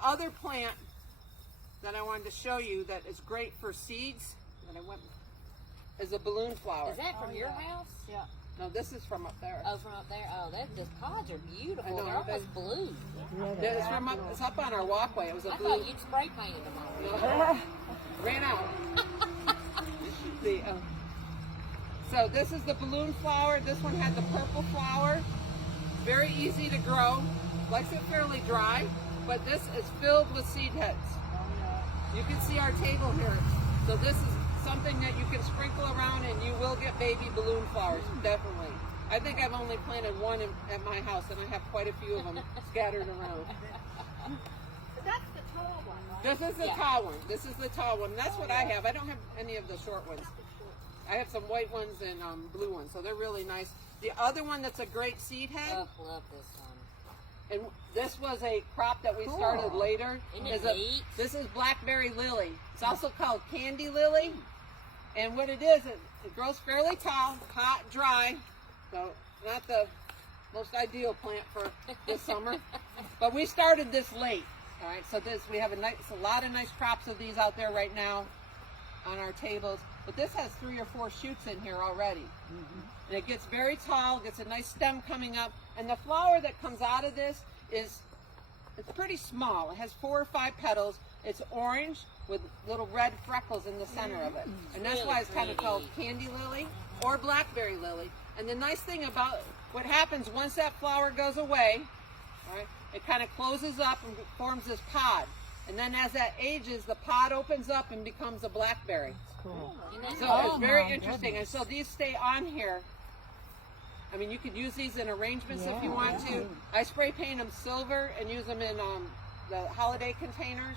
the other plant that I wanted to show you that is great for seeds is a balloon flower. Is that from your house? Yeah. No, this is from up there. Oh, from up there. Oh, the pods are beautiful. I know, They're almost blue. It's up on our walkway. It was a I blue. thought you'd spray painted them all. No, ran out. So this is the balloon flower. This one had the purple flower. Very easy to grow. Likes it fairly dry, but this is filled with seed heads. You can see our table here. So this is something that you can sprinkle around and you will get baby balloon flowers, definitely. I think I've only planted one at my house and I have quite a few of them scattered around. That's the tall one, right? This is the tall one. This is the tall one. That's what I have. I don't have any of the short ones. I have some white ones and blue ones, so they're really nice. The other one that's a great seed head. Oh, love this one. And this was a crop that we started later. This is blackberry lily. It's also called candy lily. And what it is, it grows fairly tall, hot, dry. So not the most ideal plant for this summer. But we started this late. All right, so we have a lot of nice crops of these out there right now on our tables. But this has 3 or 4 shoots in here already. And it gets very tall, gets a nice stem coming up. And the flower that comes out of this it's pretty small. It has 4 or 5 petals. It's orange with little red freckles in the center of it. And that's why it's kind of called candy lily or blackberry lily. And the nice thing about what happens once that flower goes away, all right, it kind of closes up and forms this pod. And then as that ages, the pod opens up and becomes a blackberry. Cool. So it's very interesting. And so these stay on here. I mean, you could use these in arrangements if you want to. I spray paint them silver and use them in the holiday containers.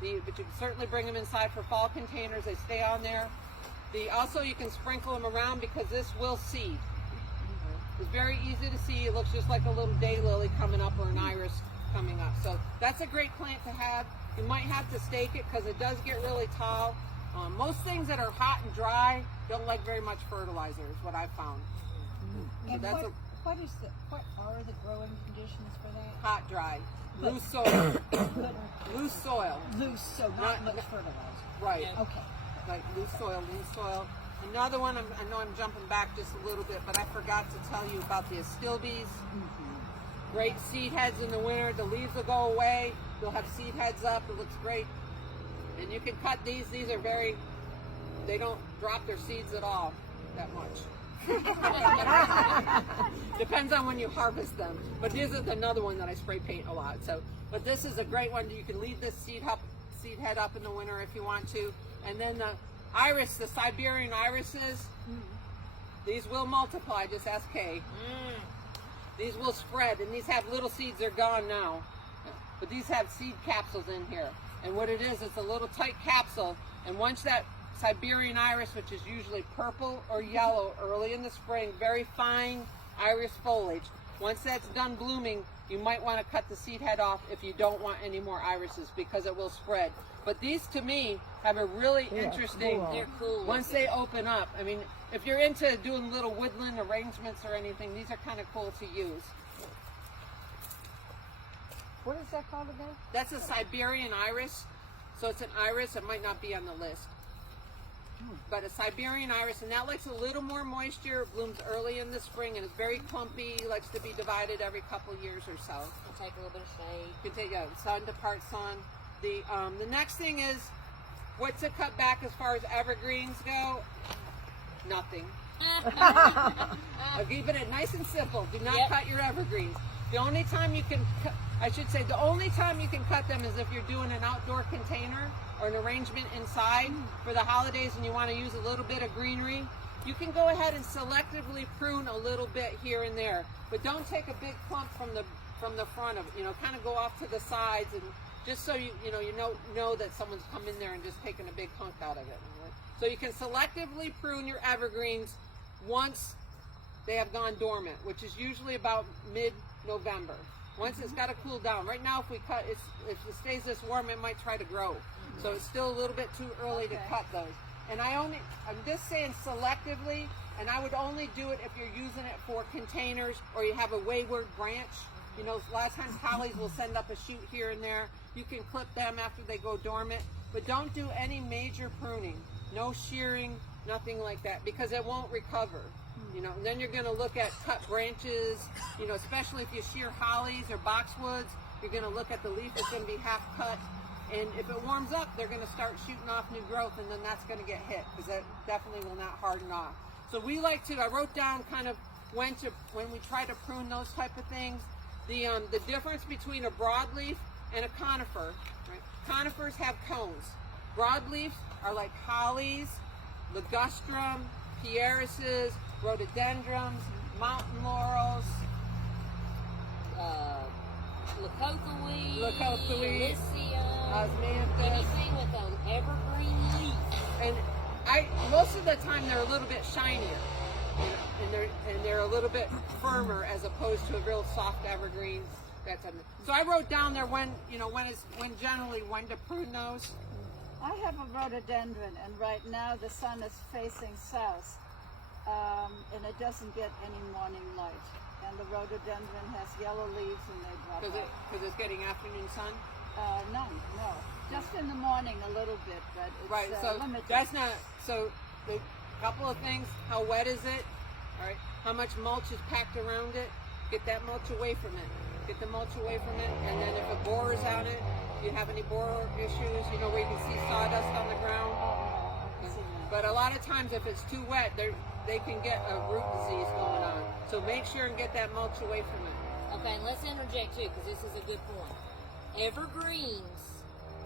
But you can certainly bring them inside for fall containers. They stay on there. Also, you can sprinkle them around because this will seed. It's very easy to see. It looks just like a little daylily coming up or an iris coming up. So that's a great plant to have. You might have to stake it because it does get really tall. Most things that are hot and dry don't like very much fertilizer, is what I've found. And what are the growing conditions for that? Hot, dry, loose soil. Loose soil. Loose, so not much fertilizer. Right. Okay. Like loose soil. Another one, I know I'm jumping back just a little bit, but I forgot to tell you about the astilbes. Great seed heads in the winter. The leaves will go away. You'll have seed heads up. It looks great. And you can cut these. These are they don't drop their seeds at all that much. Depends on when you harvest them. But this is another one that I spray paint a lot. But this is a great one. You can leave this seed head up in the winter if you want to. And then the iris, the Siberian irises, these will multiply. Just ask Kay. These will spread, and these have little seeds. They're gone now. But these have seed capsules in here. And what it is, it's a little tight capsule. And once that Siberian iris, which is usually purple or yellow early in the spring, very fine iris foliage. Once that's done blooming, you might want to cut the seed head off if you don't want any more irises because it will spread. But these, to me, have a really interesting, they're cool. Once they open up, I mean, if you're into doing little woodland arrangements or anything, these are kind of cool to use. What is that called again? That's a Siberian iris. So it's an iris. It might not be on the list. But a Siberian iris, and that likes a little more moisture. It blooms early in the spring, and it's very clumpy. Likes to be divided every couple years or so. It'll take a little bit of shade. You can take a sun to part sun. The next thing is, what to cut back as far as evergreens go? Nothing. I'll keep it nice and simple. Do not cut your evergreens. The only time you can the only time you can cut them is if you're doing an outdoor container or an arrangement inside for the holidays and you want to use a little bit of greenery. You can go ahead and selectively prune a little bit here and there, but don't take a big clump from the front of it. Kind of go off to the sides, and just so you know that someone's come in there and just taken a big hunk out of it. So you can selectively prune your evergreens once they have gone dormant, which is usually about mid-November. Once it's got to cool down. Right now, if it stays this warm, it might try to grow. So it's still a little bit too early to cut those. And I'm just saying selectively, and I would only do it if you're using it for containers or you have a wayward branch. A lot of times hollies will send up a shoot here and there. you can clip them after they go dormant, but don't do any major pruning. No shearing, nothing like that, because it won't recover. You know, and then you're going to look at cut branches, you know, especially if you shear hollies or boxwoods, you're going to look at the leaf, it's going to be half cut. And if it warms up, they're going to start shooting off new growth, and then that's going to get hit, because that definitely will not harden off. So we like to, I wrote down kind of when we try to prune those type of things, the difference between a broadleaf and a conifer. Right? Conifers have cones. Broadleafs are like hollies, ligustrum, pierces, rhododendrons, mountain laurels, Leucocoeae, osmanthus. anything with an evergreen leaf. And most of the time they're a little bit shinier, and they're a little bit firmer as opposed to a real soft evergreen. That type of. So I wrote down there when to prune those. I have a rhododendron, and right now the sun is facing south, and it doesn't get any morning light. And the rhododendron has yellow leaves, and they drop out. Because it's getting afternoon sun. No, just in the morning a little bit, but it's Right. So limited. that's not. So the couple of things: how wet is it? All right. How much mulch is packed around it? Get that mulch away from it. Get the mulch away from it, and then if a borer is on it, do you have any borer issues? You know, where you can see sawdust on the ground. But a lot of times, if it's too wet, they can get a root disease going on. So make sure and get that mulch away from it. Okay, and let's interject too, because this is a good point. Evergreens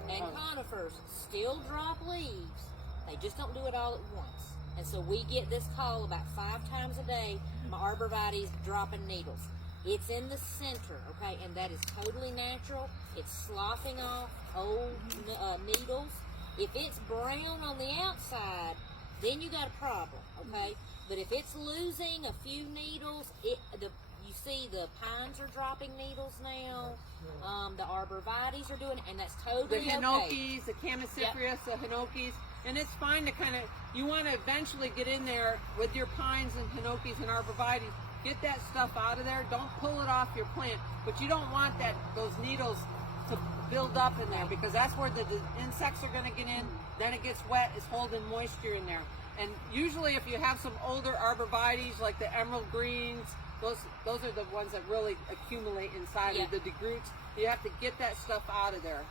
and conifers still drop leaves. They just don't do it all at once. And so we get this call about 5 times a day. My arborvitae's dropping needles. It's in the center, okay, and that is totally natural. It's sloughing off old needles. If it's brown on the outside, then you got a problem, okay? But if it's losing a few needles, you see the pines are dropping needles now. The arborvitaes are doing it, and that's totally The hinokis, the Chamaecyparis, the hinokis, and it's fine to kind of, you want to eventually get in there with your pines and hinokis and arborvitaes. Get that stuff out of there. Don't pull it off your plant, but you don't want those needles to build up in there, because that's where the insects are going to get in. Then it gets wet. It's holding moisture in there. And usually, if you have some older arborvitaes like the emerald greens, those are the ones that really accumulate inside of the degroots. You have to get that stuff out of there.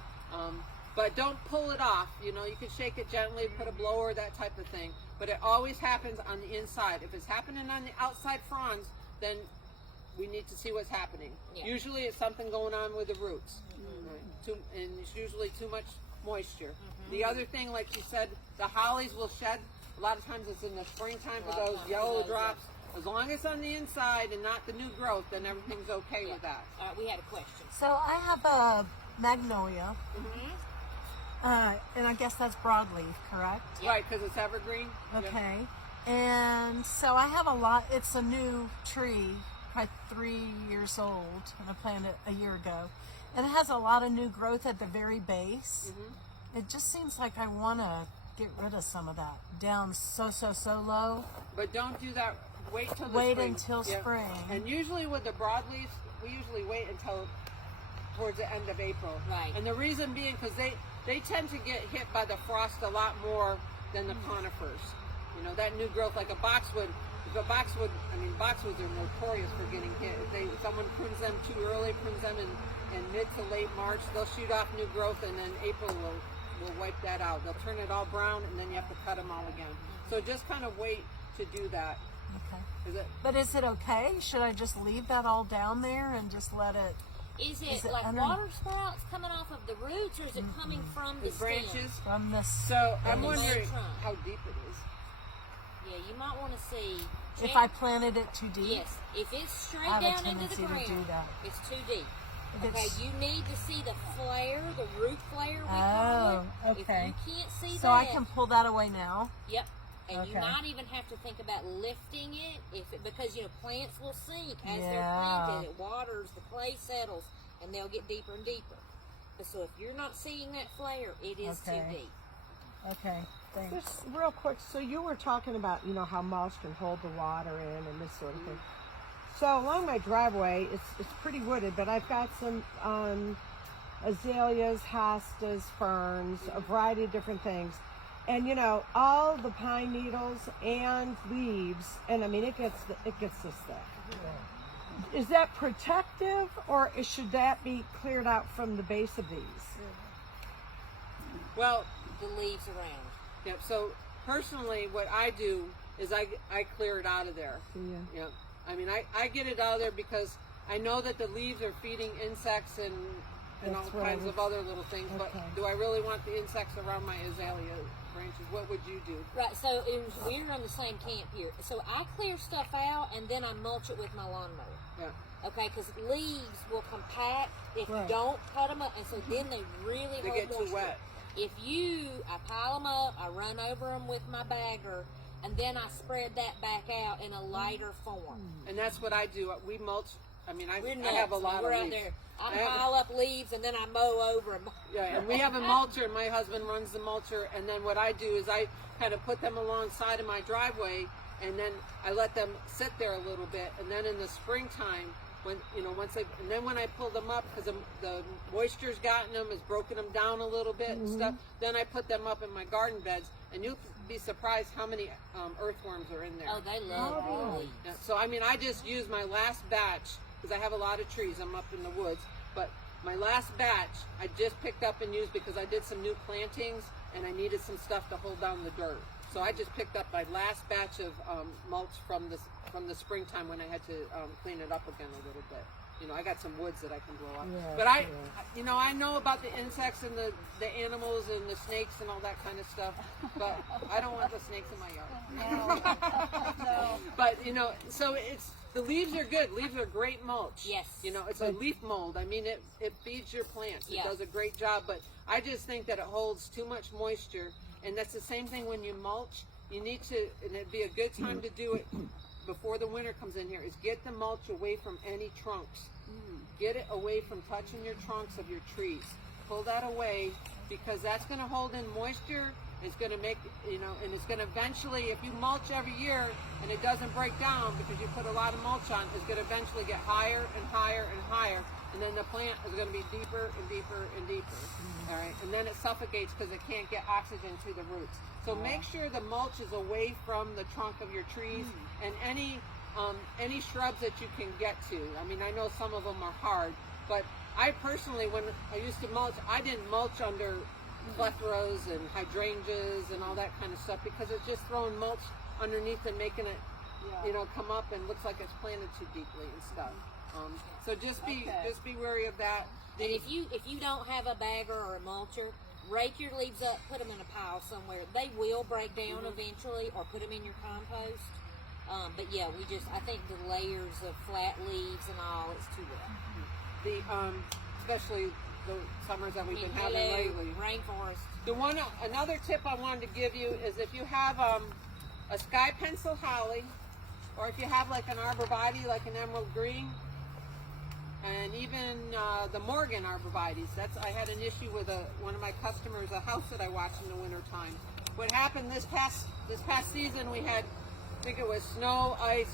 But don't pull it off. You know, you can shake it gently, put a blower, that type of thing. But it always happens on the inside. If it's happening on the outside fronds, then we need to see what's happening. Yeah. Usually it's something going on with the roots. Right? And it's usually too much moisture. The other thing, like you said, the hollies will shed. A lot of times it's in the springtime for those yellow drops. As long as it's on the inside and not the new growth, then everything's okay with that. We had a question. So I have a magnolia, and I guess that's broadleaf, correct? Yeah. Right, because it's evergreen. Okay. Yep. And so I have a lot. It's a new tree, probably 3 years old, and I planted it a year ago. And it has a lot of new growth at the very base. It just seems like I want to get rid of some of that down so low. But don't do that. Wait till until spring. And usually with the broadleaves, we usually wait until towards the end of April. Right. And the reason being because they tend to get hit by the frost a lot more than the conifers. You know, that new growth, like a boxwood. Boxwoods are notorious for getting hit. If someone prunes them too early, prunes them in mid to late March, they'll shoot off new growth, and then April will wipe that out. They'll turn it all brown, and then you have to cut them all again. So just kind of wait to do that. Okay. But is it okay? Should I just leave that all down there and just let it? Is it like water sprouts coming off of the roots, or is it coming from the branches? From the. So I'm wondering how deep it is. Yeah, you might want to see. If I planted it too deep? Yes. If it's straight down into the ground, it's too deep. Okay, you need to see the flare, the root flare, we call it. Okay. If you can't see that. So I can pull that away now? Yep. And you might even have to think about lifting it because, you know, plants will sink as they're planted. It waters, the clay settles, and they'll get deeper and deeper. But so if you're not seeing that flare, it is too deep. Okay. Thanks. Just real quick, so you were talking about, you know, how mulch can hold the water in and this sort of thing. So along my driveway, it's pretty wooded, but I've got some azaleas, hostas, ferns, a variety of different things. And you know, all the pine needles and leaves, and I mean, it gets this thick. Is that protective, or should that be cleared out from the base of these? Well, The leaves around. yep. So personally, what I do is I clear it out of there. Yeah. Yep. I mean, I get it out of there because I know that the leaves are feeding insects and all That's what I kinds of was- other little things. Okay. But do I really want the insects around my azalea branches? What would you do? Right, so we're on the same camp here. So I clear stuff out and then I mulch it with my lawnmower. Yeah. Okay, because leaves will compact if Right. you don't cut them up, and so then they really They hold get too moisture. wet. If I pile them up, I run over them with my bagger, and then I spread that back out in a lighter form. And that's what I do. We mulch. I mean, I We're nuts. have a lot We're of out leaves. there. I have a- pile up leaves and then I mow over them. Yeah, and we have a mulcher, and my husband runs the mulcher. And then what I do is I kind of put them alongside of my driveway, and then I let them sit there a little bit. And then in the springtime, when and then when I pull them up, because the moisture's gotten them, has broken them down a little bit and stuff. Then I put them up in my garden beds, and you'll be surprised how many earthworms are in there. Oh, they love Oh. leaves. Yeah, so I mean, I just use my last batch because I have a lot of trees. I'm up in the woods, but my last batch I just picked up and used because I did some new plantings and I needed some stuff to hold down the dirt. So I just picked up my last batch of mulch from the springtime when I had to clean it up again a little bit. You know, I got some woods that I can blow up. Yeah, But I know about the insects and the animals and the snakes and all that kind of stuff. But I don't want the snakes in my yard. No. But so the leaves are good. Leaves are great mulch. Yes. It's a leaf mold. I mean, it feeds your plants. It Yeah. does a great job. But I just think that it holds too much moisture, and that's the same thing when you mulch. You need to, and it'd be a good time to do it before the winter comes in here. Is get the mulch away from any trunks. Get it away from touching your trunks of your trees. Pull that away because that's going to hold in moisture. It's going to make, and it's going to eventually, if you mulch every year and it doesn't break down because you put a lot of mulch on, it's going to eventually get higher and higher and higher. And then the plant is going to be deeper and deeper and deeper. All right. And then it suffocates because it can't get oxygen to the roots. So make sure the mulch is away from the trunk of your trees and any shrubs that you can get to. I mean, I know some of them are hard, but I personally, when I used to mulch, I didn't mulch under clefairs and hydrangeas and all that kind of stuff because it's just throwing mulch underneath and making it, come up and looks like it's planted too deeply and stuff. So just be wary of that. And if you don't have a bagger or a mulcher, rake your leaves up, put them in a pile somewhere. They will break down eventually, or put them in your compost. But yeah, I think the layers of flat leaves and all, it's too wet. Especially the summers that we've been having lately. Rainforest. Another tip I wanted to give you is if you have a sky pencil holly, or if you have like an arborvitae, like an emerald green, and even the Morgan arborvitaes. I had an issue with one of my customers, a house that I watched in the winter time. What happened this past season, we had, I think it was snow, ice,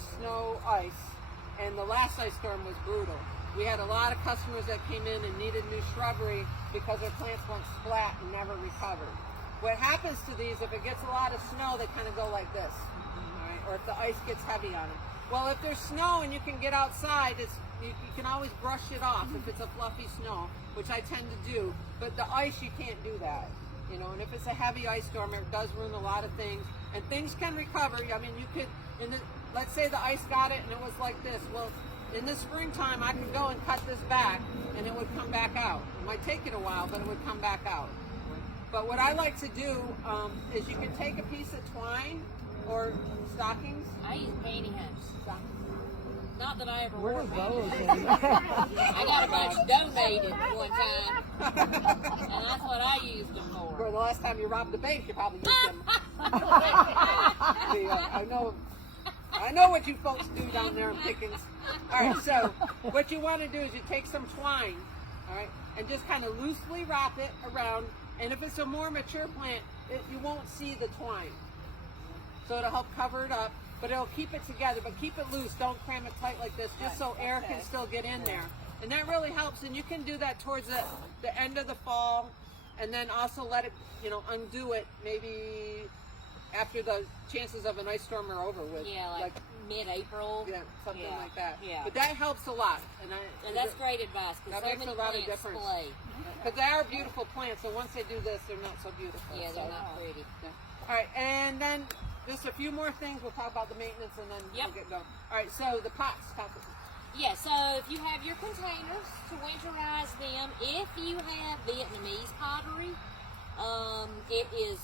and the last ice storm was brutal. We had a lot of customers that came in and needed new shrubbery because their plants went splat and never recovered. What happens to these, if it gets a lot of snow, they kind of go like this, all right? Or if the ice gets heavy on them. Well, if there's snow and you can get outside, you can always brush it off if it's a fluffy snow, which I tend to do. But the ice, you can't do that. And if it's a heavy ice storm, it does ruin a lot of things. And things can recover. I mean, you could, let's say the ice got it and it was like this. Well, in the springtime, I could go and cut this back and it would come back out. It might take it a while, but it would come back out. But what I like to do is you can take a piece of twine or stockings. I use pantyhose. Not that I ever Where wore do pantyhose. those? I got a bunch donated one time, and that's what I used them Or for. the last time you robbed the bank, you probably used them. I know what you folks do down there in Pickens. All right, so what you want to do is you take some twine, all right, and just kind of loosely wrap it around. And if it's a more mature plant, you won't see the twine. So it'll help cover it up, but it'll keep it together. But keep it loose. Don't cram it tight like this, just so air can still get in there. And that really helps, and you can do that towards the end of the fall, and then also let it, undo it maybe after the chances of an ice storm are over with. Yeah, like mid-April. Yeah, something like that. Yeah. But that helps a lot. And that's great advice, because that so makes many a lot of plants difference. splay. Because they are beautiful plants, so once they do this, they're not so beautiful. Yeah, they're not pretty. Yeah. All right, and then just a few more things. We'll talk about the maintenance, and then we'll get going. All right, so the pots. Yeah, so if you have your containers to winterize them, if you have Vietnamese pottery, it is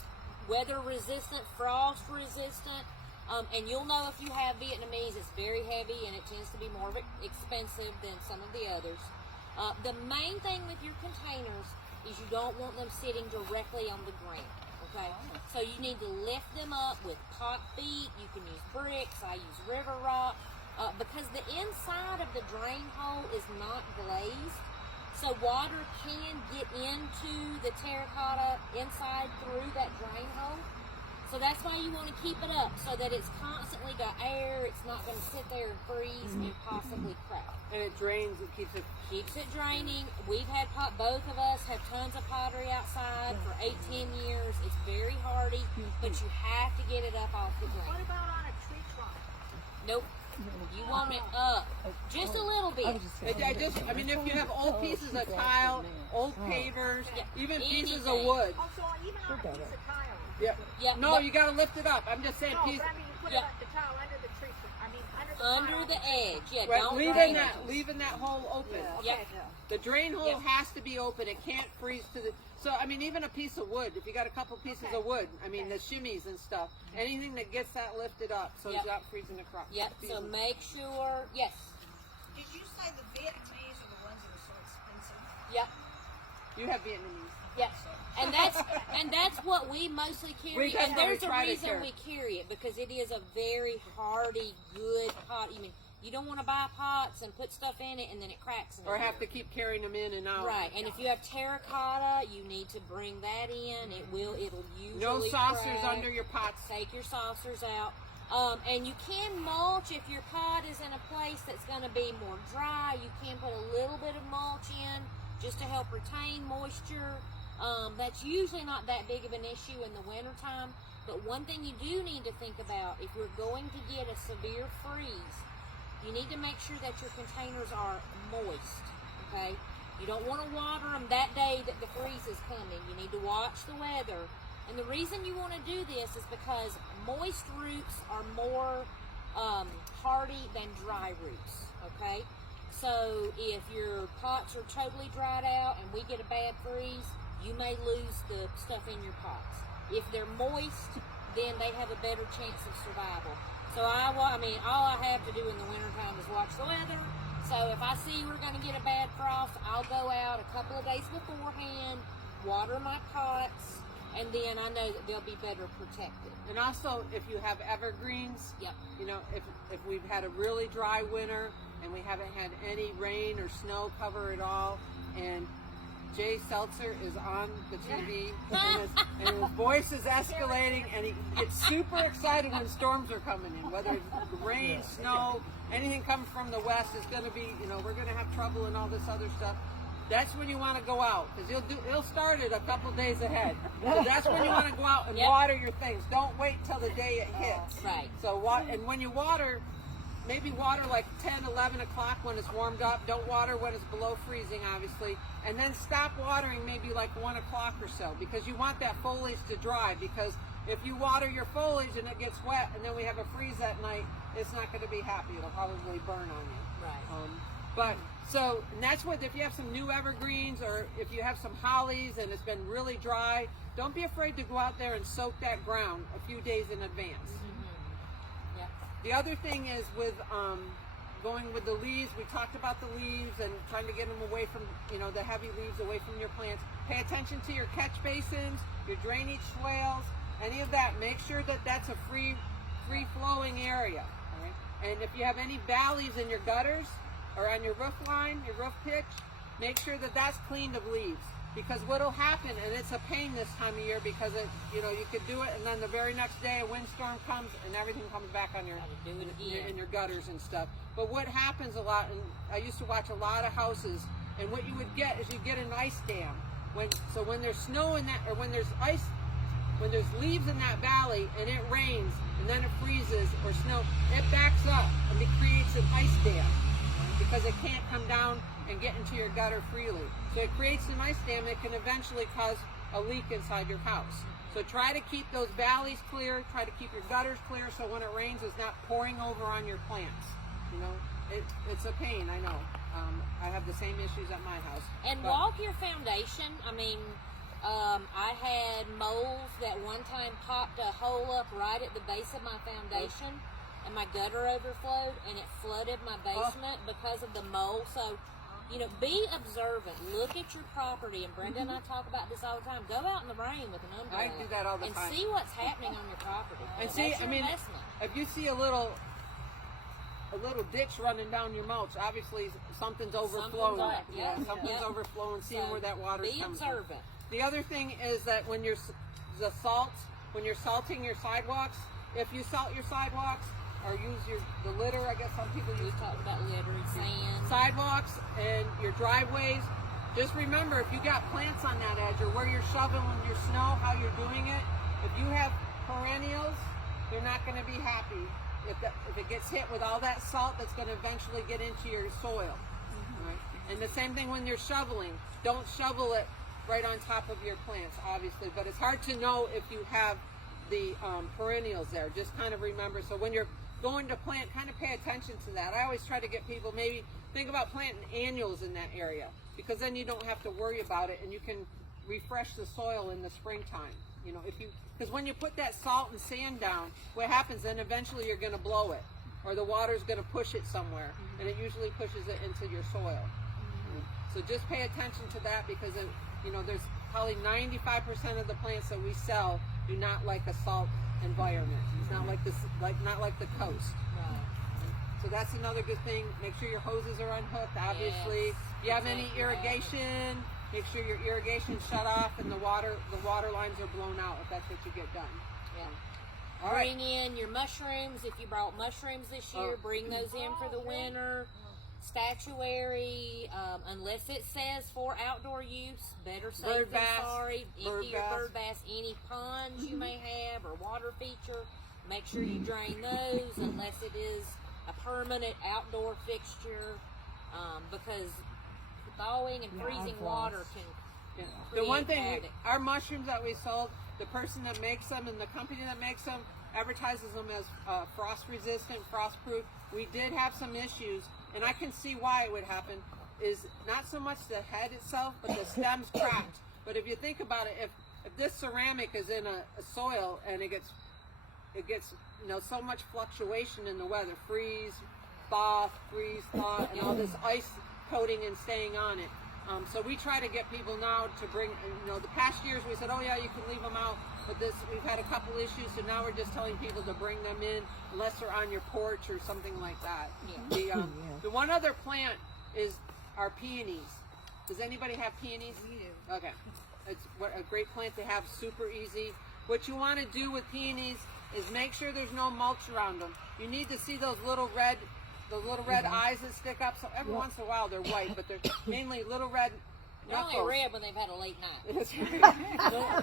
weather resistant, frost resistant, and you'll know if you have Vietnamese, it's very heavy and it tends to be more expensive than some of the others. The main thing with your containers is you don't want them sitting directly on the ground, okay? So you need to lift them up with pot feet. You can use bricks. I use river rock. Because the inside of the drain hole is not glazed, so water can get into the terracotta inside through that drain hole. So that's why you want to keep it up, so that it's constantly got air. It's not going to sit there and freeze and possibly crack. And it drains. It keeps it draining. We've had both of us have tons of pottery outside for 8-10 years. It's very hardy, but you have to get it up off the drain. What about on a tree trunk? Nope. You want it up just a little bit. if you have old pieces of tile, old pavers, even pieces of wood. Oh, so even on a piece of tile. Yeah. No, you got to lift it up. I'm just saying, No, piece. but I mean, you put the tile under the tree trunk. I mean, Under the edge. Yeah, Right, don't leaving drain that, it. leaving that hole open. Yep. The drain hole Yep. has to be open. It can't freeze to the. So even a piece of wood. If you got a couple pieces of wood, the shimmies and stuff, anything that gets that lifted up, so it's not freezing across. Yep. So make sure. Yes. Did you say the Vietnamese are the ones that are so expensive? Yep. You have Vietnamese. Yep. And that's what we mostly carry. That's And what we there's a try to reason carry. we carry it, because it is a very hardy, good pot. You don't want to buy pots and put stuff in it and then it cracks. Or have to keep carrying them in and out. Right, and if you have terracotta, you need to bring that in. It'll usually No saucers crack. under your pots. Take your saucers out. And you can mulch if your pot is in a place that's going to be more dry. You can put a little bit of mulch in just to help retain moisture. That's usually not that big of an issue in the wintertime. But one thing you do need to think about, if you're going to get a severe freeze, you need to make sure that your containers are moist, okay? You don't want to water them that day that the freeze is coming. You need to watch the weather. And the reason you want to do this is because moist roots are more hardy than dry roots, okay? So if your pots are totally dried out and we get a bad freeze, you may lose the stuff in your pots. If they're moist, then they have a better chance of survival. So all I have to do in the wintertime is watch the weather. So if I see we're going to get a bad frost, I'll go out a couple of days beforehand, water my pots, and then I know that they'll be better protected. And also, if you have evergreens, Yep. If we've had a really dry winter and we haven't had any rain or snow cover at all, and Jay Seltzer is on the TV, and his voice is escalating, and he gets super excited when storms are coming in. Whether it's rain, snow, anything comes from the west is going to be, we're going to have trouble and all this other stuff. That's when you want to go out, because he'll start it a couple days ahead. So that's when you want to go out and water your things. Don't wait till the day it hits. Right. So and when you water, maybe water like 10, 11 o'clock when it's warmed up. Don't water when it's below freezing, obviously. And then stop watering maybe like 1 o'clock or so, because you want that foliage to dry. Because if you water your foliage and it gets wet and then we have a freeze that night, it's not going to be happy. It'll probably burn on you. Right. And that's what, if you have some new evergreens or if you have some hollies and it's been really dry, don't be afraid to go out there and soak that ground a few days in advance. Mm-hmm. Yep. The other thing is with going with the leaves. We talked about the leaves and trying to get them away from, the heavy leaves away from your plants. Pay attention to your catch basins, your drainage swales, any of that. Make sure that that's a free flowing area. Right? And if you have any valleys in your gutters or on your roof line, your roof pitch, make sure that that's cleaned of leaves. Because what'll happen, and it's a pain this time of year because it, you know, you could do it, and then the very next day a windstorm comes and everything comes back on your do it again. in your gutters and stuff. But what happens a lot, and I used to watch a lot of houses, and what you would get is you get an ice dam. When there's snow in that, or when there's ice, when there's leaves in that valley and it rains and then it freezes or snow, it backs up and it creates an ice dam because it can't come down and get into your gutter freely. So it creates an ice dam that can eventually cause a leak inside your house. So try to keep those valleys clear, try to keep your gutters clear so when it rains it's not pouring over on your plants. You know, it's a pain, I know. I have the same issues at my house. And walk your foundation. I mean, I had moles that one time popped a hole up right at the base of my foundation, and my gutter overflowed, and it flooded my basement because of the mole. So, you know, be observant. Look at your property. And Brenda and I talk about this all the time. Go out in the rain with an umbrella. I do that all the time. And see what's happening on your property. And That's see, your I mean, investment. if you see a little ditch running down your mulch, obviously something's overflowing. up, yeah. Something's Yeah. overflowing, seeing So where that water's be coming from. observant. The other thing is that when you're salting your sidewalks, if you salt your sidewalks or use the litter, I guess some people We use talked about littering, sand. sidewalks and your driveways, just remember if you got plants on that edge or where you're shoveling your snow, how you're doing it, if you have perennials, they're not going to be happy if it gets hit with all that salt that's going to eventually get into your soil. Right? And the same thing when you're shoveling. Don't shovel it right on top of your plants, obviously, but it's hard to know if you have the perennials there. Just kind of remember, so when you're going to plant, kind of pay attention to that. I always try to get people, maybe think about planting annuals in that area, because then you don't have to worry about it and you can refresh the soil in the springtime. You know, because when you put that salt and sand down, what happens then eventually you're going to blow it, or the water's going to push it somewhere, and it usually pushes it into your soil. So just pay attention to that, because you know, there's probably 95% of the plants that we sell do not like a salt environment. It's not like not like the coast. Right. So that's another good thing. Make sure your hoses are unhooked, obviously. Yes, If you have any exactly. irrigation, make sure your irrigation's shut off and the water lines are blown out if that's what you get done. Yeah. All right. Bring in your mushrooms. If you brought mushrooms this year, bring those in for the winter. Statuary, unless it says for outdoor use, better safe Bird than baths, sorry. bird Empty your baths. bird baths, any ponds you may have or water feature, make sure you drain those unless it is a permanent outdoor fixture, because thawing and freezing water can Yeah. The create one thing, havoc. our mushrooms that we sold, the person that makes them and the company that makes them advertises them as frost resistant, frost proof. We did have some issues, and I can see why it would happen. Is not so much the head itself, but the stem's cracked. But if you think about it, if this ceramic is in a soil and it gets you know, so much fluctuation in the weather, freeze, thaw, and all this ice coating and staying on it. So we try to get people now to bring, you know, the past years we said, oh yeah, you can leave them out, but we've had a couple issues, so now we're just telling people to bring them in unless they're on your porch or something like that. Yeah. The one other plant is our peonies. Does anybody have peonies? We do. Okay. It's a great plant to have, super easy. What you want to do with peonies is make sure there's no mulch around them. You need to see those little red eyes that stick up. So every once in a while they're white, but they're mainly little red They're knuckles. only red when they've had a late night.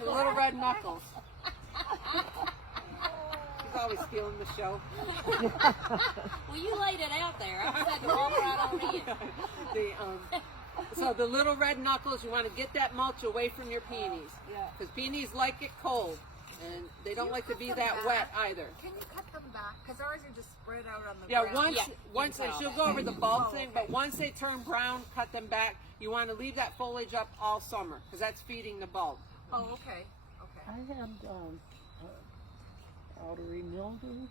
the little red knuckles. She's always stealing the show. Well, you laid it out there. I just had to walk right on in. So the little red knuckles, you want to get that mulch away from your peonies. Yeah. Because peonies like it cold, and they don't like to be that wet either. Can you cut them back? Because ours are just spread out on the Yeah, ground. once and she'll go over the bulb thing, but once they turn brown, cut them back. You want to leave that foliage up all summer, because that's feeding the bulb. Oh, okay. Okay. I had powdery mildew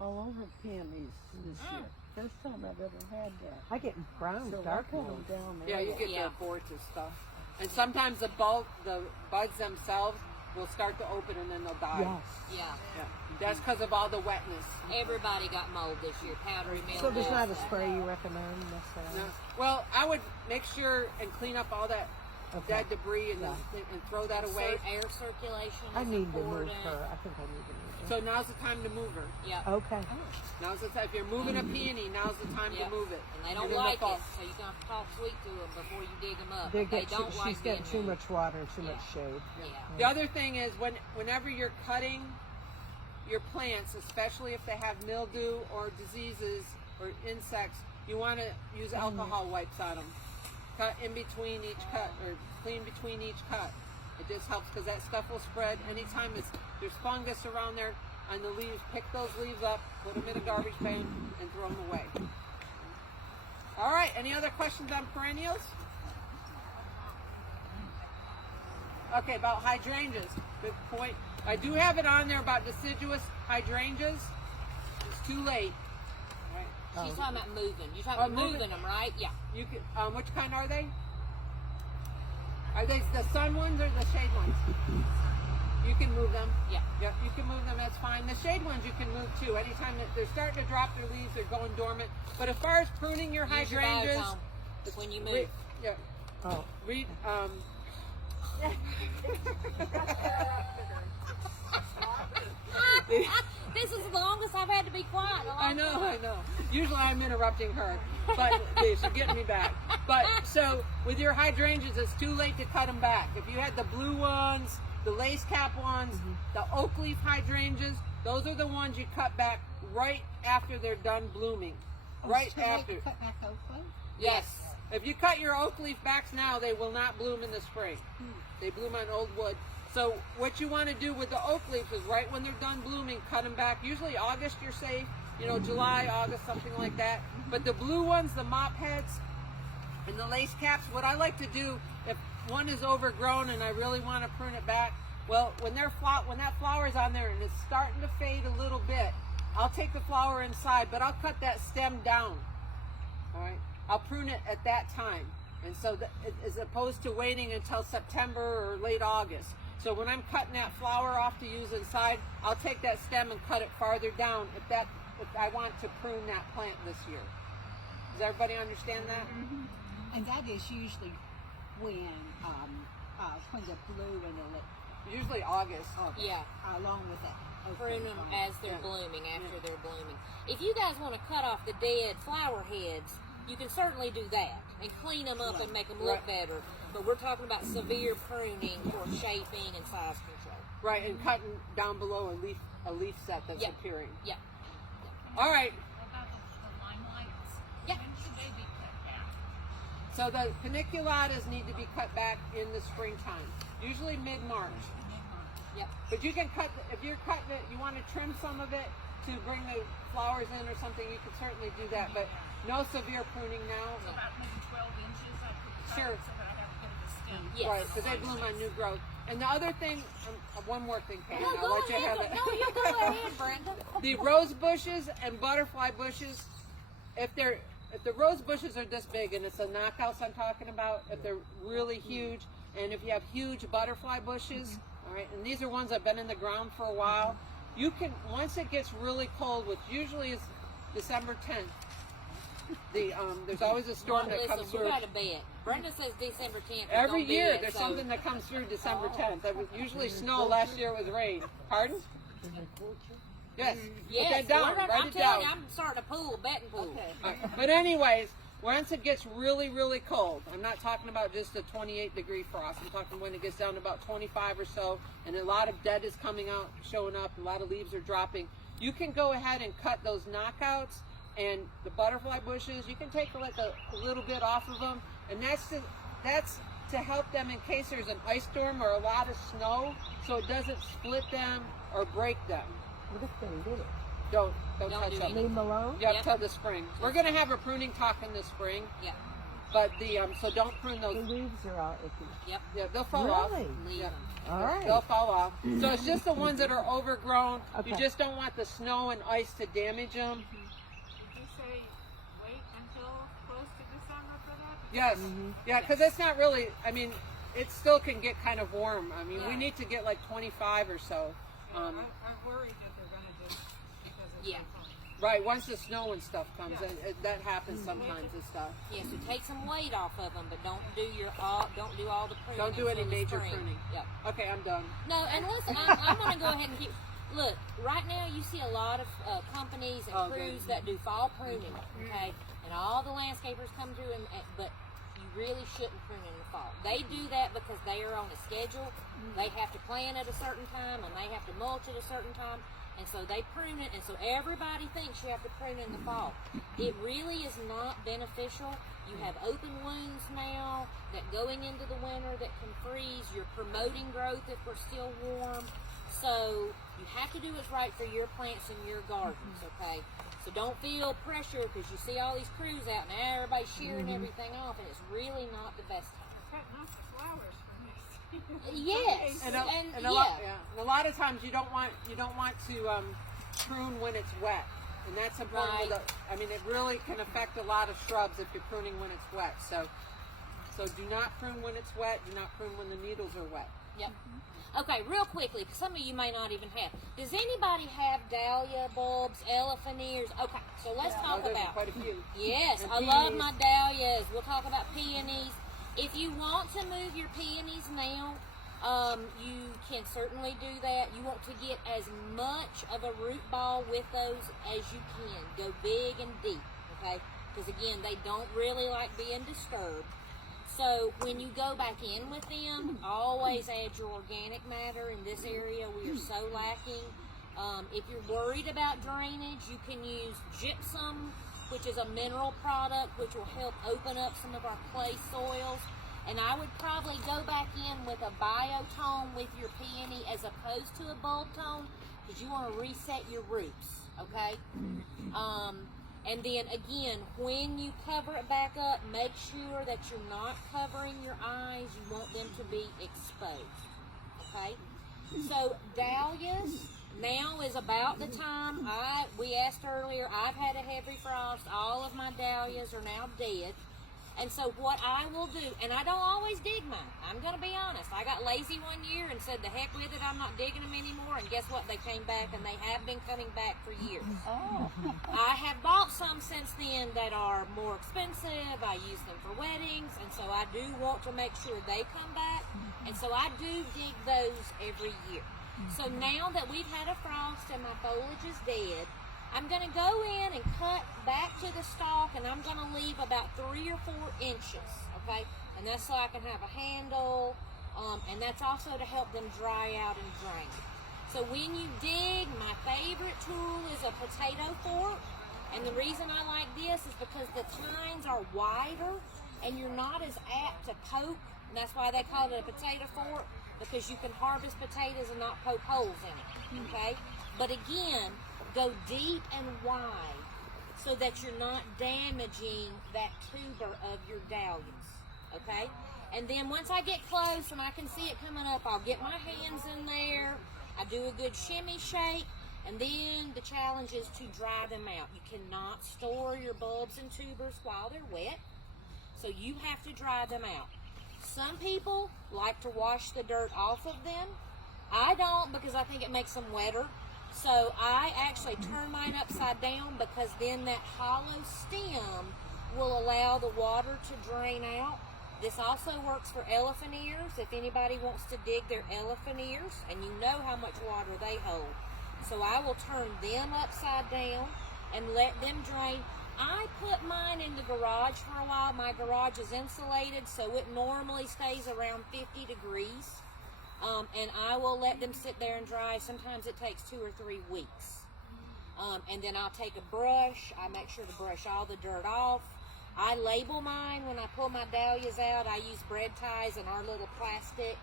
all over peonies this year. First time I've ever had that. I get brown, So dark I cut ones. them down Yeah, there. you get Yeah. the abortus stuff. And sometimes the buds themselves will start to open and then they'll die. Yes. Yeah. Yeah. That's because of all the wetness. Everybody got mold this year. Powdery mildew. So there's not a spray you recommend necessarily? No. Well, I would make sure and clean up all that dead debris and, and throw that away. Air circulation is I need to move important. her. I think I need to move her. So now's the time to move her. Yeah. Okay. Now's the time. If you're moving a peony, now's the time Yeah. to move it. And they don't You're gonna like fall. it, so you're going to have to talk sweet to them before you dig them up. They They get don't like she's getting being too moved. much water and too Yeah. much shade. Yeah. The other thing is whenever you're cutting your plants, especially if they have mildew or diseases or insects, you want to use alcohol wipes on them. Cut in between each cut or clean between each cut. It just helps because that stuff will spread. Anytime there's fungus around there on the leaves, pick those leaves up, put them in a garbage bin, and throw them away. All right, any other questions on perennials? Okay, about hydrangeas. Good point. I do have it on there about deciduous hydrangeas. It's too late. All right. She's talking about moving. You're talking Oh, about moving. moving them, right? Yeah. You can, which kind are they? Are they the sun ones or the shade ones? You can move them. Yeah. Yep, you can move them, that's fine. The shade ones you can move too. Anytime that they're starting to drop their leaves, they're going dormant. But as far as pruning your Use your hydrangeas, biotone when you move. yeah, Oh. read, This is the longest I've had to be quiet. in a long I know, time. I know. Usually I'm interrupting her, but she's getting me back. But so with your hydrangeas, it's too late to cut them back. If you had the blue ones, the lace cap ones, the oak leaf hydrangeas, those are the ones you cut back right after they're done blooming. Right after. Cut back Oakland. Yes. If you cut your oak leaf backs now, they will not bloom in the spring. They bloom on old wood. So what you want to do with the oak leaves is right when they're done blooming, cut them back. Usually August you're safe, July, August, something like that. But the blue ones, the mop heads and the lace caps, what I like to do, if one is overgrown and I really want to prune it back, well, when that flower's on there and it's starting to fade a little bit, I'll take the flower inside, but I'll cut that stem down. All right, I'll prune it at that time, and so as opposed to waiting until September or late August. So when I'm cutting that flower off to use inside, I'll take that stem and cut it farther down if I want to prune that plant this year. Does everybody understand that? And that is usually when the blue and the Usually August. Yeah. along with that. Prune them as they're blooming, after they're blooming. If you guys want to cut off the dead flower heads, you can certainly do that and clean them up and make them look better. But we're talking about severe pruning for shaping and size control. Right, and cutting down below a leaf set that's Yeah. appearing. Yeah. All right. About the limelights? Yeah. When should they be cut down? So the paniculatas need to be cut back in the springtime, usually mid-March. Yep. But you can cut, if you're cutting it, you want to trim some of it to bring the flowers in or something, you can certainly do that. But no severe pruning now. So about maybe 12 inches I could cut Sure. so that I have a bit of a stem. Yes. Right, because they bloom on new growth. And the other thing, one more thing, Pam, No, I'll go let you have ahead. it. No, you go ahead, Brenda. The rose bushes and butterfly bushes, if the rose bushes are this big, and it's the knockouts I'm talking about, if they're really huge, and if you have huge butterfly bushes, all right, and these are ones that have been in the ground for a while, you can, once it gets really cold, which usually is December 10th, there's always a storm that Listen, comes we through. got a bet. Brenda says December 10th. we're Every gonna be year, it, there's so- something that comes through December 10th. That was usually snow. Last year it was rain. Pardon? Yes. Yes, Put that down. we're gonna- Write I'm it telling down. you, I'm starting a pool, a betting pool. But anyways, once it gets really, really cold, I'm not talking about just a 28-degree frost. I'm talking when it gets down to about 25 or so, and a lot of dead is coming out, showing up, a lot of leaves are dropping. You can go ahead and cut those knockouts and the butterfly bushes. You can take like a little bit off of them, and that's to help them in case there's an ice storm or a lot of snow, so it doesn't split them or break them. What if they live? Don't Don't touch do them. anything. Leave them alone? Yep, Yep. till the spring. We're gonna have a pruning talk in the spring, Yeah. but so don't prune The those. leaves are all icky. Yep. Yeah, they'll fall off. Really? Leave Yeah. them. All right. They'll fall off. So it's just the ones that are overgrown. You Okay. just don't want the snow and ice to damage them. Did you say wait until close to December for that? Yes. Yeah, because it's not really. I mean, it still can get kind of warm. I mean, we Yeah. need to get like 25 or so. I'm worried that they're going to just, because it's Yeah. so cold. Right, once the snow and stuff comes, that happens sometimes and stuff. Yeah, so take some weight off of them, but don't do all the pruning. Don't do any until the major spring. pruning. Yep. Okay, I'm done. No, and listen, I'm going to go ahead and keep. Look, right now you see a lot of companies and crews that do fall pruning, okay? And all the landscapers come through, but you really shouldn't prune in the fall. They do that because they are on a schedule. They have to plant at a certain time, and they have to mulch at a certain time. And so they prune it, and so everybody thinks you have to prune in the fall. It really is not beneficial. You have open wounds now that going into the winter that can freeze. You're promoting growth if we're still warm. So you have to do what's right for your plants and your gardens, okay? So don't feel pressure because you see all these crews out and everybody's shearing everything off, and it's really not the best time. Cutting off the flowers for next season. Yes, And a lot of times you don't want to prune when it's wet, and that's important. Right. I mean, it really can affect a lot of shrubs if you're pruning when it's wet. So do not prune when it's wet. Do not prune when the needles are wet. Yep. Okay, real quickly, because some of you may not even have. Does anybody have dahlia bulbs, elephant ears? Okay, so let's talk There's about. quite a few. Yes, And I love peonies. my dahlias. We'll talk about peonies. If you want to move your peonies now, you can certainly do that. You want to get as much of a root ball with those as you can. Go big and deep, okay? Because again, they don't really like being disturbed. So when you go back in with them, always add your organic matter. In this area, we are so lacking. If you're worried about drainage, you can use gypsum, which is a mineral product, which will help open up some of our clay soils. And I would probably go back in with a biotone with your peony as opposed to a bulb tone, because you want to reset your roots, okay? And then again, when you cover it back up, make sure that you're not covering your eyes. You want them to be exposed, okay? So dahlias, now is about the time. We asked earlier, I've had a heavy frost. All of my dahlias are now dead. And so what I will do, and I don't always dig mine. I'm going to be honest. I got lazy one year and said, the heck with it, I'm not digging them anymore. And guess what? They came back, and they have been coming back for years. Oh. I have bought some since then that are more expensive. I use them for weddings, and so I do want to make sure they come back. And so I do dig those every year. So now that we've had a frost and my foliage is dead, I'm going to go in and cut back to the stalk, and I'm going to leave about 3 or 4 inches, okay? And that's so I can have a handle, and that's also to help them dry out and drain. So when you dig, my favorite tool is a potato fork, and the reason I like this is because the tines are wider, and you're not as apt to poke, and that's why they call it a potato fork, because you can harvest potatoes and not poke holes in it, okay? But again, go deep and wide so that you're not damaging that tuber of your dahlias, okay? And then once I get close and I can see it coming up, I'll get my hands in there. I do a good shimmy shake, and then the challenge is to dry them out. You cannot store your bulbs and tubers while they're wet, so you have to dry them out. Some people like to wash the dirt off of them. I don't, because I think it makes them wetter. So I actually turn mine upside down, because then that hollow stem will allow the water to drain out. This also works for elephant ears. If anybody wants to dig their elephant ears, and you know how much water they hold. So I will turn them upside down and let them drain. I put mine in the garage for a while. My garage is insulated, so it normally stays around 50 degrees. And I will let them sit there and dry. Sometimes it takes 2 or 3 weeks. And then I'll take a brush. I make sure to brush all the dirt off. I label mine when I pull my dahlias out. I use bread ties and our little plastic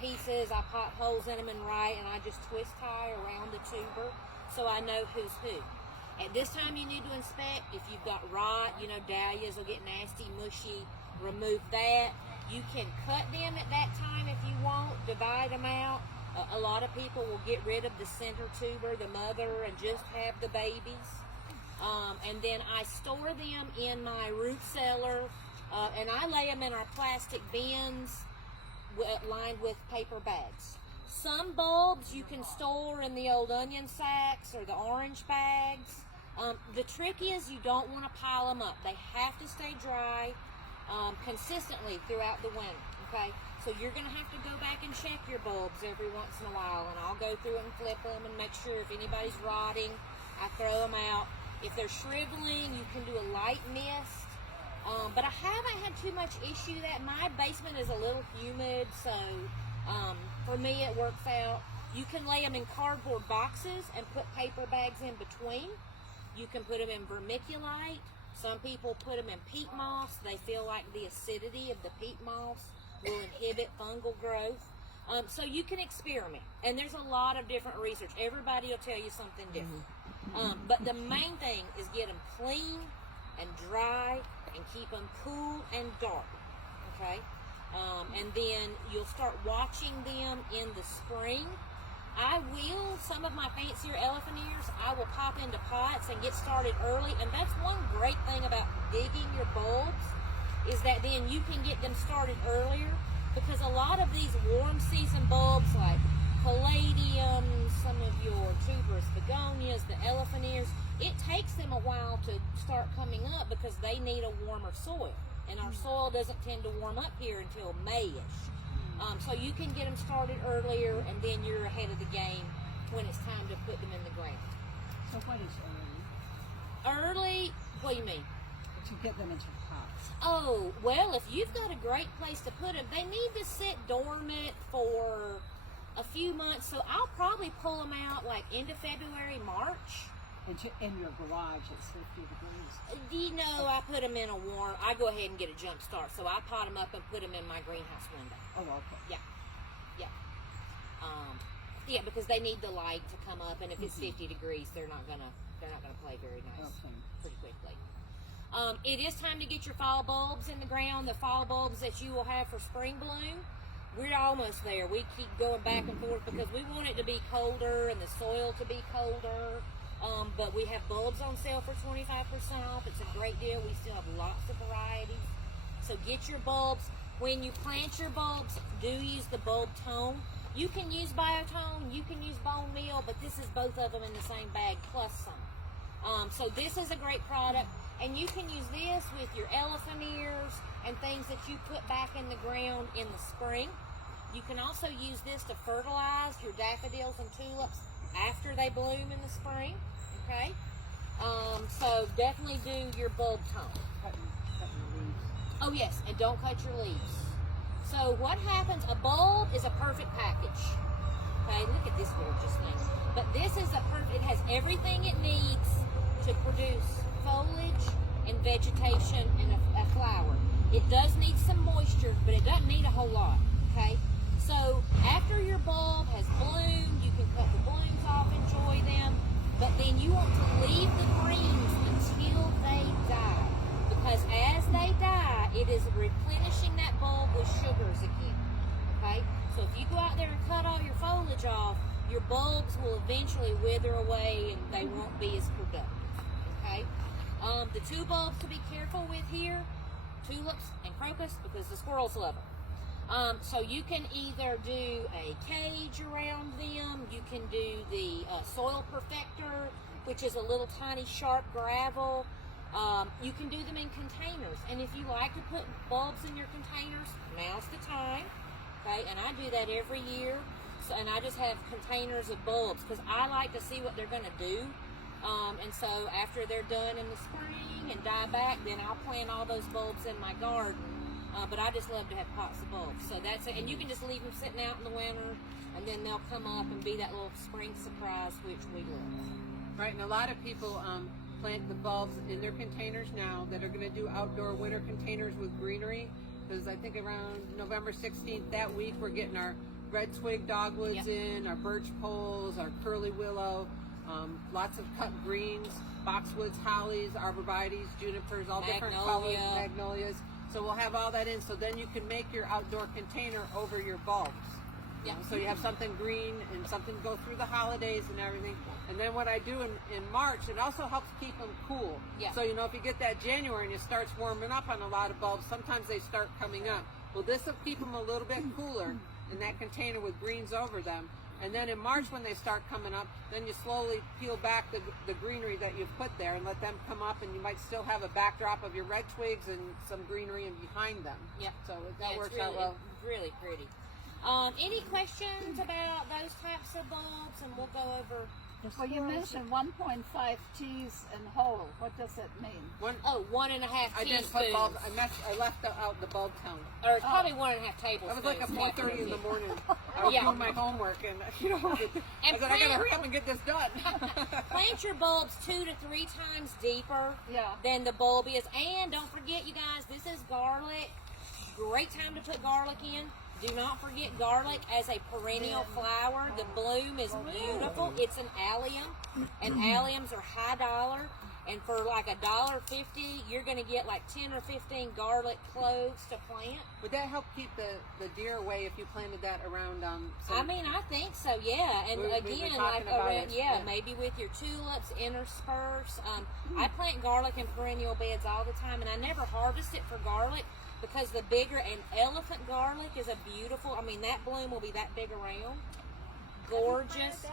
pieces. I pop holes in them and write, and I just twist tie around the tuber so I know who's who. At this time, you need to inspect. If you've got rot, dahlias will get nasty, mushy. Remove that. You can cut them at that time if you want, divide them out. A lot of people will get rid of the center tuber, the mother, and just have the babies. And then I store them in my root cellar, and I lay them in our plastic bins lined with paper bags. Some bulbs you can store in the old onion sacks or the orange bags. The trick is you don't want to pile them up. They have to stay dry consistently throughout the winter, okay? So you're going to have to go back and check your bulbs every once in a while, and I'll go through and flip them and make sure if anybody's rotting, I throw them out. If they're shriveling, you can do a light mist. But I haven't had too much issue that my basement is a little humid, so for me it works out. You can lay them in cardboard boxes and put paper bags in between. You can put them in vermiculite. Some people put them in peat moss. They feel like the acidity of the peat moss will inhibit fungal growth. So you can experiment. And there's a lot of different research. Everybody will tell you something different. But the main thing is get them clean and dry and keep them cool and dark. Okay? And then you'll start watching them in the spring. I will, some of my fancier elephant ears, I will pop into pots and get started early. And that's one great thing about digging your bulbs, is that then you can get them started earlier, because a lot of these warm season bulbs like caladiums, some of your tuberous begonias, the elephant ears, it takes them a while to start coming up because they need a warmer soil. And our soil doesn't tend to warm up here until May-ish. So you can get them started earlier, and then you're ahead of the game when it's time to put them in the ground. So what is early? Early? What do you mean? To get them into pots. Oh, well, if you've got a great place to put them, they need to sit dormant for a few months. So I'll probably pull them out like end of February, March. In your garage, it's 50 degrees. You know, I put them in a warm, I go ahead and get a jump start. So I pot them up and put them in my greenhouse window. Oh, okay. Yeah. Yeah. Yeah, because they need the light to come up, and if it's 50 degrees, they're not gonna play very nice pretty quickly. It is time to get your fall bulbs in the ground. The fall bulbs that you will have for spring bloom, we're almost there. We keep going back and forth because we want it to be colder and the soil to be colder. But we have bulbs on sale for 25% off. It's a great deal. We still have lots of varieties. So get your bulbs. When you plant your bulbs, do use the bulb tone. You can use biotone, you can use bone meal, but this is both of them in the same bag plus some. So this is a great product, and you can use this with your elephant ears and things that you put back in the ground in the spring. You can also use this to fertilize your daffodils and tulips after they bloom in the spring. Okay, so definitely do your bulb tone. Cutting the leaves. Oh yes, and don't cut your leaves. So what happens, a bulb is a perfect package. Okay, look at this gorgeous thing. But this is it has everything it needs to produce foliage and vegetation and a flower. It does need some moisture, but it doesn't need a whole lot, okay? So after your bulb has bloomed, you can cut the blooms off, enjoy them, but then you want to leave the greens until they die. Because as they die, it is replenishing that bulb with sugars again, okay? So if you go out there and cut all your foliage off, your bulbs will eventually wither away and they won't be as productive, okay? The two bulbs to be careful with here, tulips and crocus, because the squirrels love them. So you can either do a cage around them, you can do the soil perfector, which is a little tiny sharp gravel. You can do them in containers, and if you like to put bulbs in your containers, now's the time, okay? And I do that every year, and I just have containers of bulbs because I like to see what they're going to do. And so after they're done in the spring and die back, then I'll plant all those bulbs in my garden. But I just love to have pots of bulbs, so that's it. And you can just leave them sitting out in the winter, and then they'll come up and be that little spring surprise, which we love. Right, and a lot of people plant the bulbs in their containers now that are going to do outdoor winter containers with greenery, because I think around November 16th that week we're getting our red twig dogwoods in, our birch poles, our curly willow, lots of cut greens, boxwoods, hollies, arborvitaes, junipers, all different colors, magnolias. So we'll have all that in, so then you can make your outdoor container over your bulbs. Yeah. So you have something green and something to go through the holidays and everything. And then what I do in March, it also helps keep them cool. Yeah. So, if you get that January and it starts warming up on a lot of bulbs, sometimes they start coming up. Well, this will keep them a little bit cooler in that container with greens over them. And then in March when they start coming up, then you slowly peel back the greenery that you've put there and let them come up, and you might still have a backdrop of your red twigs and some greenery in behind them. Yep. So Yeah, that it's works really, out well. it's really pretty. Any questions about those types of bulbs? And we'll go over. Well, you mentioned 1.5 teas and whole. What does that mean? 1.5 I didn't teaspoons. put bulbs. I left out the bulb count. Or it's probably 1.5 tablespoons. That was like at 4:30 in the morning. I was Yeah. doing my homework, and I said, I gotta hurry up and get this done. Plant your bulbs 2 to 3 times deeper Yeah. than the bulb is. And don't forget, you guys, this is garlic. Great time to put garlic in. Do not forget garlic as a perennial flower. The bloom is beautiful. It's an allium, and alliums are high dollar. And for like $1.50, you're going to get like 10 or 15 garlic cloves to plant. Would that help keep the deer away if you planted that around? I mean, I think so, yeah. And We've been again, talking like about around, it, yeah, yeah. maybe with your tulips, intersperse. I plant garlic in perennial beds all the time, and I never harvest it for garlic because the bigger, and elephant garlic is a beautiful, I mean, that bloom will be that big around. Gorgeous.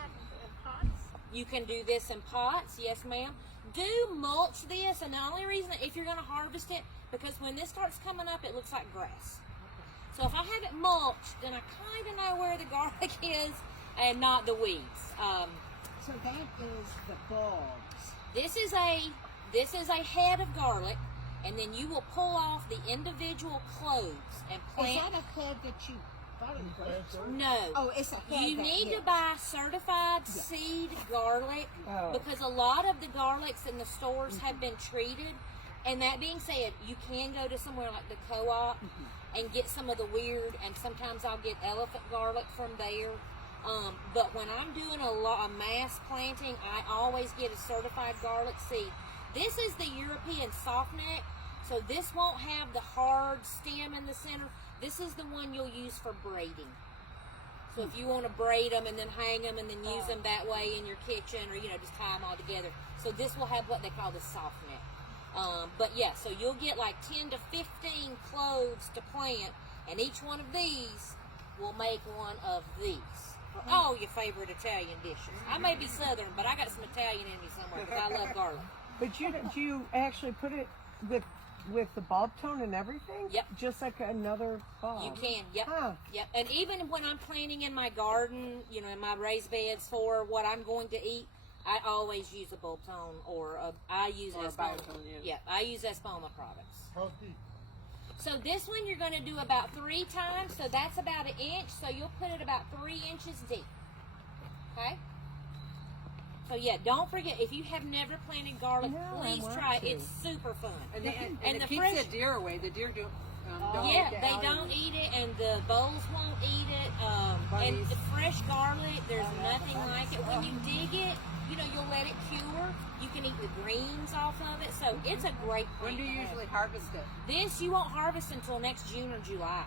You can do this in pots, yes ma'am. Do mulch this, and the only reason, if you're going to harvest it, because when this starts coming up, it looks like grass. So if I have it mulched, then I kind of know where the garlic is and not the weeds. So that is the bulbs. This is a head of garlic, and then you will pull off the individual cloves and Is plant. that a head that you bought in the grocery store? No. Oh, it's a head. You that- need yeah. to buy certified seed garlic because a lot of the garlics in the stores have been treated. And that being said, you can go to somewhere like the co-op and get some of the weird, and sometimes I'll get elephant garlic from there. But when I'm doing a mass planting, I always get a certified garlic seed. This is the European softneck, so this won't have the hard stem in the center. This is the one you'll use for braiding. So if you want to braid them and then hang them and then use them that way in your kitchen, or just tie them all together. So this will have what they call the softneck. But yeah, so you'll get like 10 to 15 cloves to plant, and each one of these will make one of these for all your favorite Italian dishes. I may be Southern, but I got some Italian in me somewhere because I love garlic. But you actually put it with the bulb tone and everything? Yep. Just like another bulb. You can, yep. Huh. Yep. And even when I'm planting in my garden, in my raised beds for what I'm going to eat, I always use a bulb tone, or I use Or a Espoma. biotone, Yeah, I use Espoma products. So this one you're going to do about 3 times, so that's about 1 inch, so you'll put it about 3 inches deep. Okay? So yeah, don't forget, if you have never planted garlic, No, I please want try it. to. It's super fun. And And it the keeps fresh- the deer away. The deer don't Yeah, get they out don't and- eat it, and the voles won't eat it. And Bunnies. the fresh garlic, there's nothing like it. When you dig it, you'll let it cure. You can eat the greens off of it, so it's a great plant. When do you to have. usually harvest it? This you won't harvest until next June or July,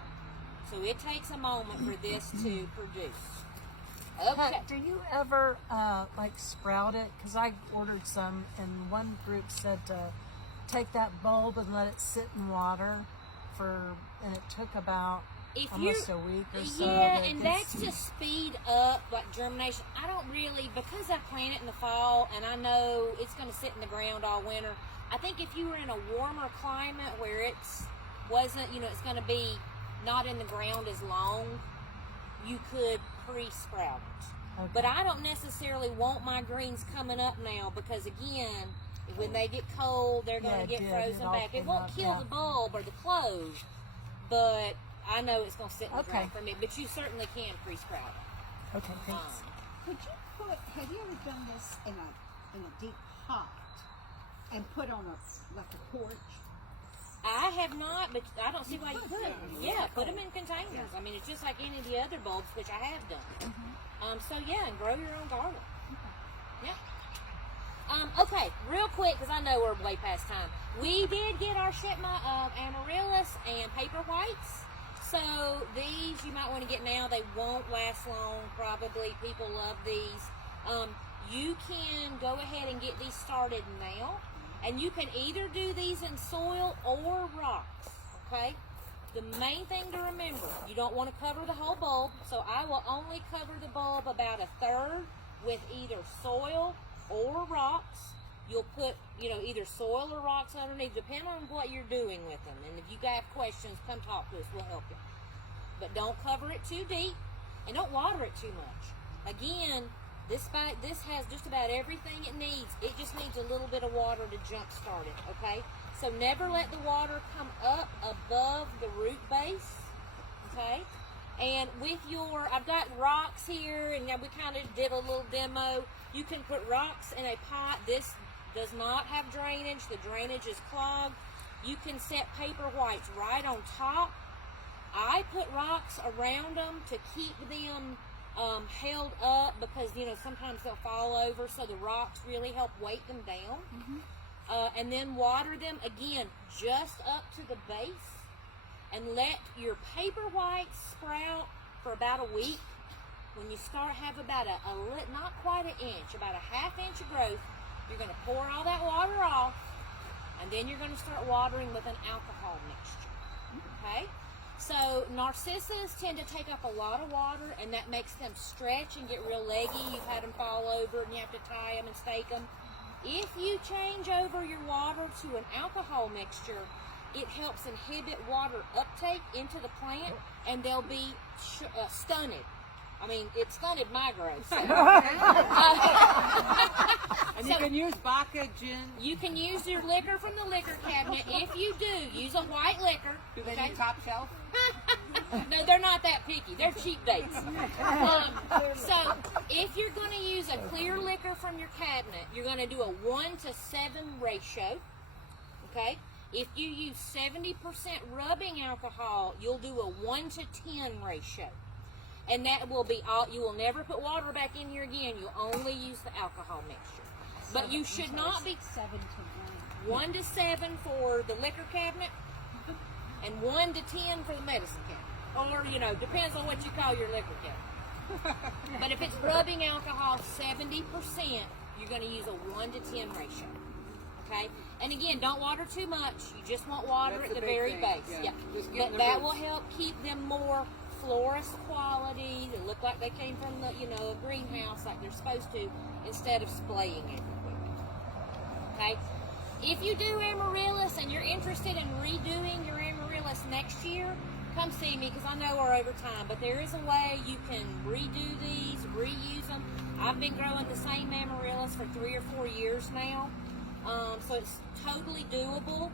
so it takes a moment for this to produce. Okay. Hey, do you ever sprout it? Because I ordered some, and one group said to take that bulb and let it sit in water and it took about If almost you're- a week or so. Yeah, to and get that's some- to speed up germination. I don't really, because I plant it in the fall and I know it's going to sit in the ground all winter. I think if you were in a warmer climate where it's going to be not in the ground as long, you could pre-sprout it. Okay. But I don't necessarily want my greens coming up now because again, when they get cold, they're going to Yeah, get it frozen all back. It came won't up, kill yeah. the bulb or the clove, but I know it's going to sit in the Okay. ground for me. But you certainly can pre-sprout it. Okay, thanks. Could you have you ever done this in a deep pot and put on a porch? I have not, but I don't see why you couldn't. Yeah, put them in containers. I mean, it's just like any of the other bulbs, which I have done. So yeah, and grow your own garlic. Yeah. Okay, real quick, because I know we're way past time. We did get our shipment of Amaryllis and Paperwhites. So these you might want to get now. They won't last long, probably. People love these. You can go ahead and get these started now. And you can either do these in soil or rocks, okay? The main thing to remember, you don't want to cover the whole bulb, so I will only cover the bulb about a third with either soil or rocks. You'll put, either soil or rocks underneath, depending on what you're doing with them. And if you have questions, come talk to us. We'll help you. But don't cover it too deep, and don't water it too much. Again, this has just about everything it needs. It just needs a little bit of water to jumpstart it, okay? So never let the water come up above the root base, okay? And with I've got rocks here, and we kind of did a little demo. You can put rocks in a pot. This does not have drainage. The drainage is clogged. You can set Paperwhites right on top. I put rocks around them to keep them held up because, sometimes they'll fall over, so the rocks really help weight them down. And then water them, again, just up to the base, and let your Paperwhites sprout for about a week. When you have about not quite an inch, about a ½ inch of growth, you're going to pour all that water off, and then you're going to start watering with an alcohol mixture, okay? So narcissus tend to take up a lot of water, and that makes them stretch and get real leggy. You've had them fall over, and you have to tie them and stake them. If you change over your water to an alcohol mixture, it helps inhibit water uptake into the plant, and they'll be stunted. I mean, it stunted my growth. So. And you can use vodka, gin. You can use your liquor from the liquor cabinet. If you do, use a white liquor. Do they need top shelf? No, they're not that picky. They're cheap dates. So, if you're going to use a clear liquor from your cabinet, you're going to do a 1-to-7 ratio. Okay? If you use 70% rubbing alcohol, you'll do a 1-to-10 ratio. And that will be all. You will never put water back in here again. You'll only use the alcohol mixture. But you should not be 7 to 1 to 7 for the liquor cabinet, and 1 to 10 for the medicine cabinet. Or, depends on what you call your liquor cabinet. But if it's rubbing alcohol 70%, you're going to use a 1 to 10 ratio. Okay? And again, don't water too much. You just want water That's at the the big very thing. base. Yeah. Just get But the that roots. will help keep them more florist quality. They look like they came from the, a greenhouse like they're supposed to, instead of splaying everywhere. Okay? If you do Amaryllis and you're interested in redoing your Amaryllis next year, come see me, because I know we're over time, but there is a way you can redo these, reuse them. I've been growing the same Amaryllis for 3 or 4 years now, so it's totally doable.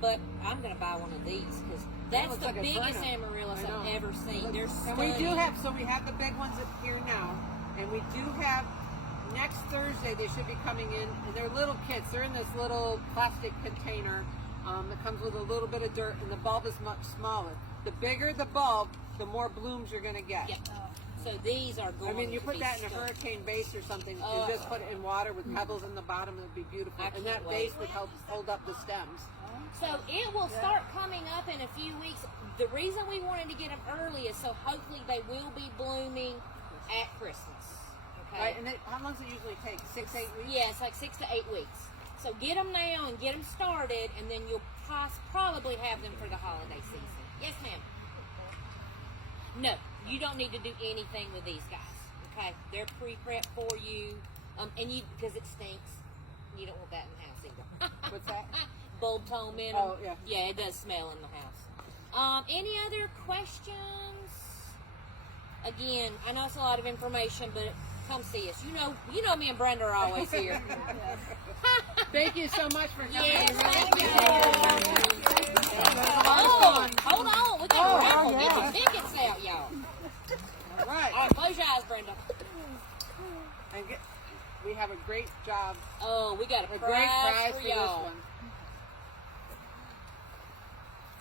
But I'm going to buy one of these, because that's looks the like a biggest burner. Amaryllis I know. I've ever seen. They're And we do stunning. have the big ones here now, and we do have, next Thursday they should be coming in, and they're little kits. They're in this little plastic container that comes with a little bit of dirt, and the bulb is much smaller. The bigger the bulb, the more blooms you're going to get. Yep. So these are going I mean, you to put be that in a stunning. hurricane vase or something, Oh. and just put it in water with pebbles in the bottom, it would be beautiful. I And can't that wait. vase would help hold up the stems. So it will start coming up in a few weeks. The reason we wanted to get them early is so hopefully they will be blooming at Christmas. Okay. Right? And how long does it usually take? 6, 8 weeks? Yeah, it's like 6 to 8 weeks. So get them now and get them started, and then you'll probably have them for the holiday season. Yes, ma'am. No, you don't need to do anything with these guys. Okay, they're pre-prepped for you, and because it stinks. You don't want that in the house either. What's that? Bulb tone minimum. Oh, yeah. Yeah, it does smell in the house. Any other questions? Again, I know it's a lot of information, but come see us. You know me and Brenda are always here. Thank you so much for coming. Yes, We really thank you. appreciate it. Hold on. We got a raffle. Get your tickets out, y'all. All right. All right, close your eyes, Brenda. And we have a great job, Oh, we got a a prize, great prize for for y'all. this one.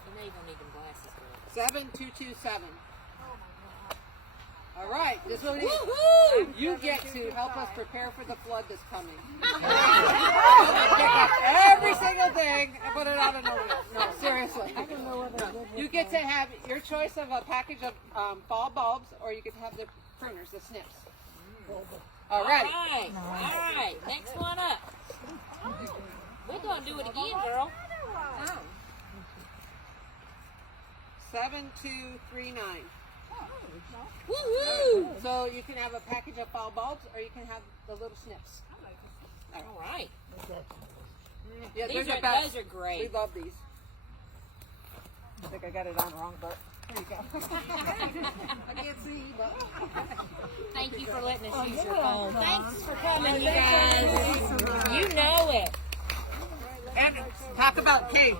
You know you're gonna need them glasses, girl. 7227. All right, this will Woo-hoo! you get to help us prepare for the flood that's coming. Pick up every single thing and put it out in the wind. No, seriously. You get to have your choice of a package of fall bulbs, or you get to have the pruners, the snips. All right. All right. Next one up. We're gonna do it again, girl. 7239. Woo-hoo! So you can have a package of fall bulbs, or you can have the little snips. All right. Yeah, These they're are, the best. those are great. We love these. I think I got it on wrong, but there you go. I can't see, but Thank you for letting us use your phone. Thanks for coming, you guys. You know it. and talk about cake.